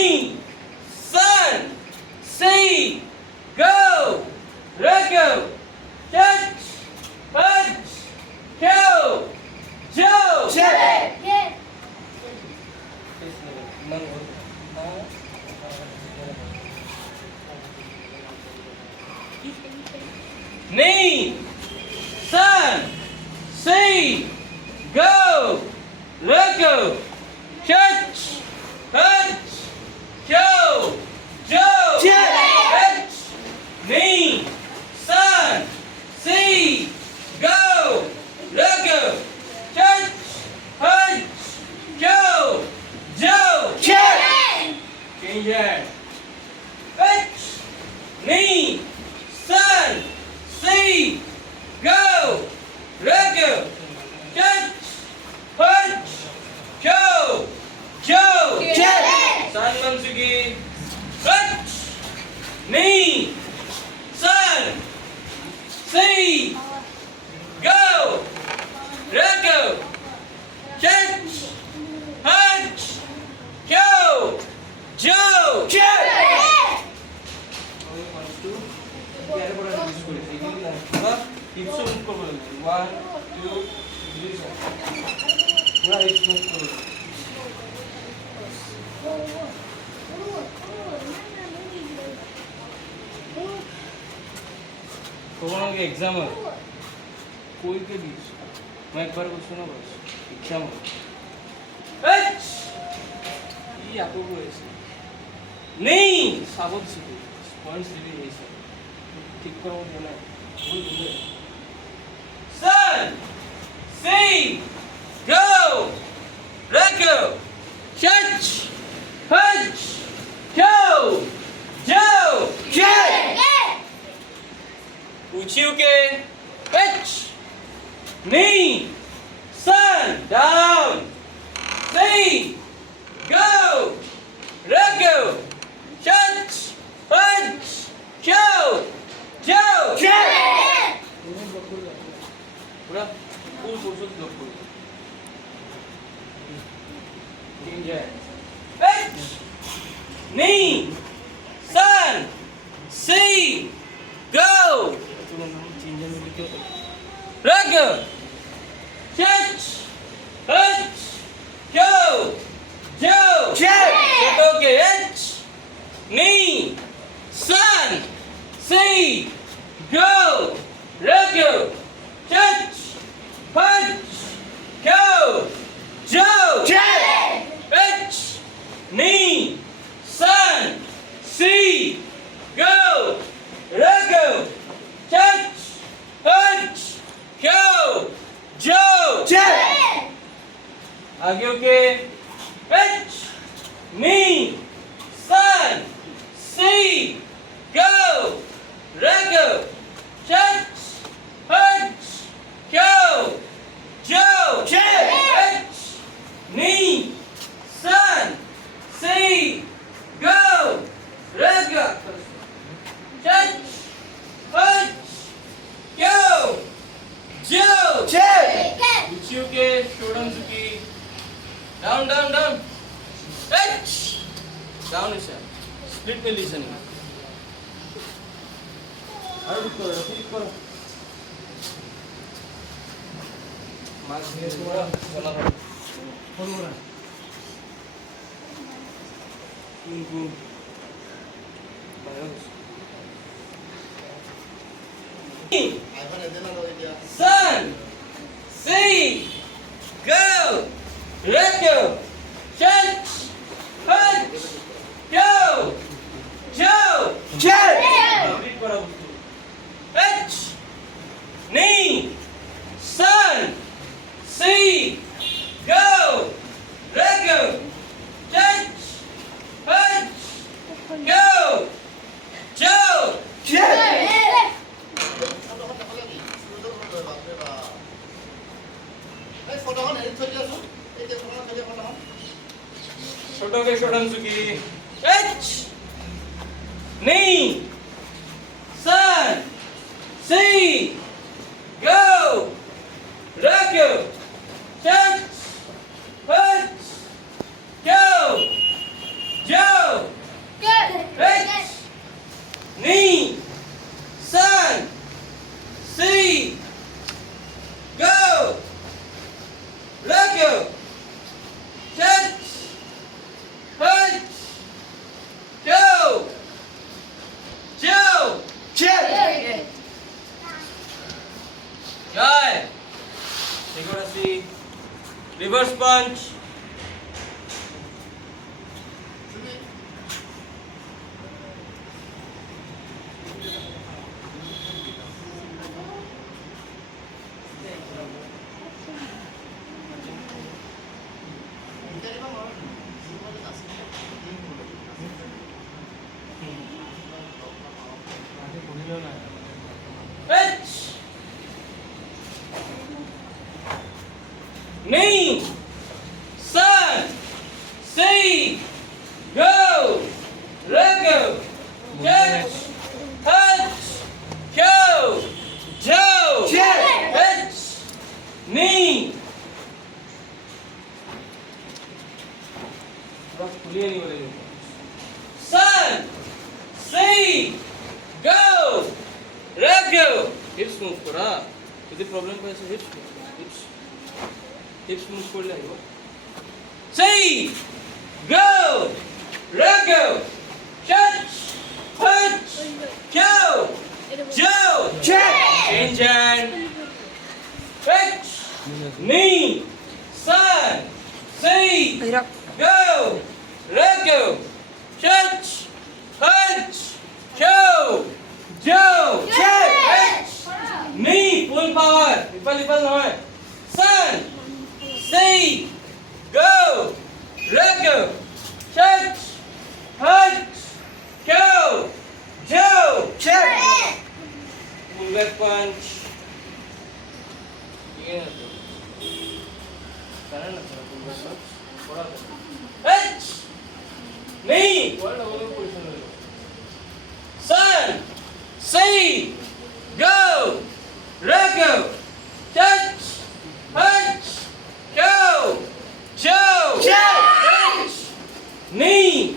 knee, sun, see, go, let go, touch, punch, go, Joe. Check. Yes. Knee, sun, see, go, let go, touch, punch, go, Joe. Check. Touch, knee, sun, see, go, let go, touch, punch, go, Joe. Check. Change hand. Touch, knee, sun, see, go, let go, touch, punch, go, Joe. Check. Sun Mansugi. Touch, knee, sun, see, go, let go, touch, punch, go, Joe. Check. Exam कोई के बीच मैं एक बार को सुनो बस exam ये आपको नहीं साबुत से पॉइंट्स भी नहीं सर ठीक करो बोला भूल भूल sun see go let go catch punch go Joe. Check. Uchiuke, pitch, knee, sun, down, see, go, let go, touch, punch, go, Joe. Check. पूरा फुल फोर्स ब्लॉक करो चेंज है pitch, knee, sun, see, go, let go, touch, punch, go, Joe. Check. Okay, H, knee, sun, see, go, let go, touch, punch, go, Joe. Check. H, knee, sun, see, go, let go, touch, punch, go, Joe. Check. आगे okay H, knee, sun, see, go, let go, touch, punch, go, Joe. Check. H, knee, sun, see, go, let go, touch, punch, go, Joe. Check. Uchiuke, Shodansuki. Down, down, down. H. Down is split में listening. और रुक करो, रुक करो. Marks में थोड़ा बोला करो. फोन बोला. इनको BIOS. Sun, see, go, let go, touch, punch, go, Joe. Check. H, knee, sun, see, go, let go, touch, punch, go, Joe. Check. ফটোখন এডিট থৈ দিয়াচোন এই ফটোখন থৈ দিয়া ফটোখন knee, sun, see, go, let go, touch, punch, go, Joe, Check. Jai. You gotta see reverse punch. Pitch. Knee. Sun. See. Go. Let go. Catch. Touch. Go. Joe. Check. Pitch. Knee. Sun. See. Go. Let go. Hips move kora. Is problem kwa hips move korle aibo. See. Go. Let go. Catch. Punch. Go. Joe. Check. Change hand. Pitch. Knee. Sun. See. Go. Let go. Catch. Punch. Go. Joe. Check. Pitch. Knee. Full power. Ipal nahoy. Sun. See. Go. Let go. Catch. Punch. Go. Joe. Check. Full back punch. Pitch. Knee. Sun. See. Go. Let go. Touch. Punch. Go. Joe. Check. Pitch. Knee.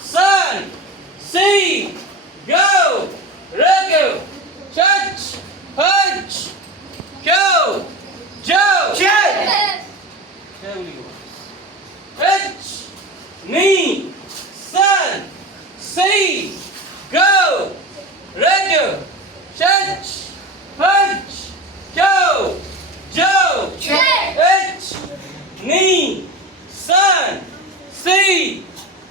Sun. See. Go. Let go. Touch. Punch. Go. Joe. Check. Pitch. Knee. Sun. See. Go. Let go. Touch. Punch. Go. Joe. Check. Pitch. Knee. Sun. See.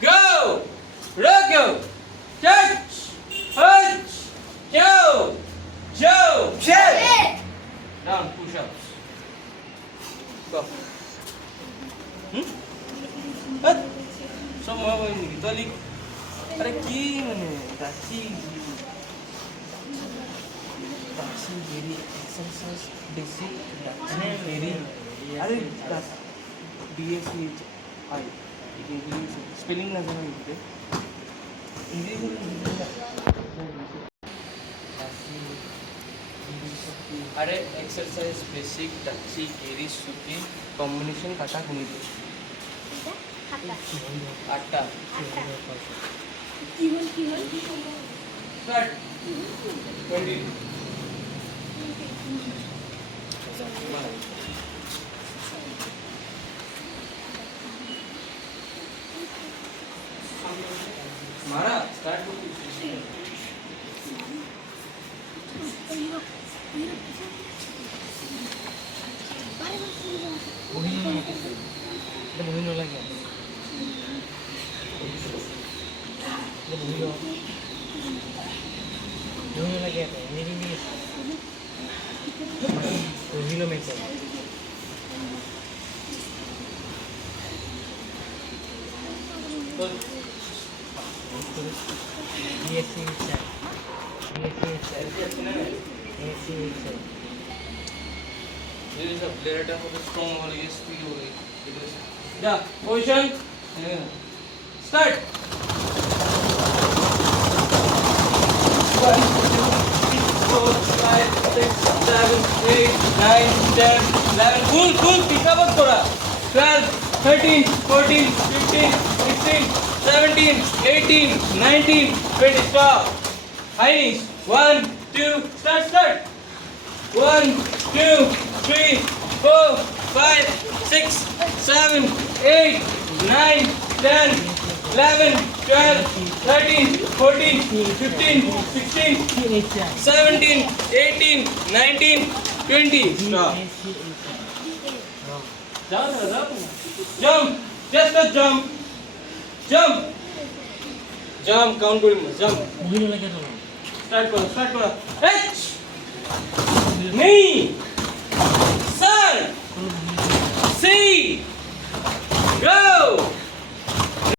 Go. Let go. Touch. Punch. Go. Joe. Check. Down. Push-ups. Go. Semua apa ini? Tolik. Ada gimana? Dasi very exercise basic. Very. Ada BSc I. English spelling ना जाना इधर. English अरे exercise basic टची केरी सुकी combination काटा घुमिते आटा start 20 मारा start বহিনো লাগে বহিনো লাগে বহিনো make BSc This is a blerator for the strong holiday speed away. Yeah, position. Yeah. Start. 1, 2, 3, 4, 5, 6, 7, 8, 9, 10, 11. Full. Pick up kora. 12, 13, 14, 15, 16, 17, 18, 19, 20. Stop. High knees. 1, 2, start. 1, 2, 3, 4, 5, 6, 7, 8, 9, 10, 11, 12, 13, 14, 15, 16, 17, 18, 19, 20. Stop. Jump. Just a jump. Jump. Count করি না. Jump. Start করো. H. Knee. Sir. C. Go.